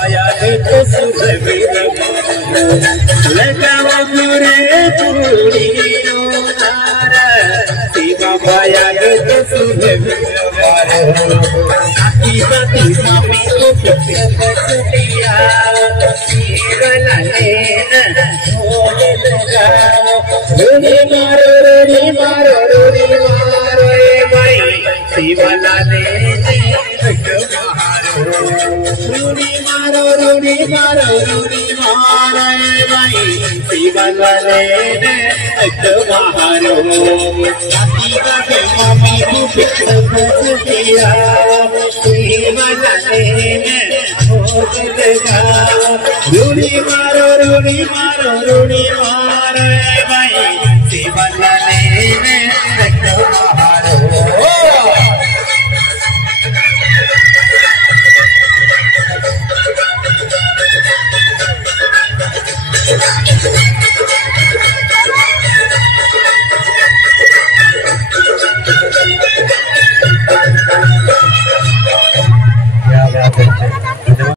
पाया तो सुबह लगाओ गुरे पूरी शिवा पाया तो सुबह साथी साथी मम्मी को दिया शिवला लेना रूढ़ी मारो भाई शिवला लेने रूढ़ी मारो भाई शिवला लेने मारो मम्मी को दिया शिवला लेने रूढ़ी मारो भाई शिवला लेने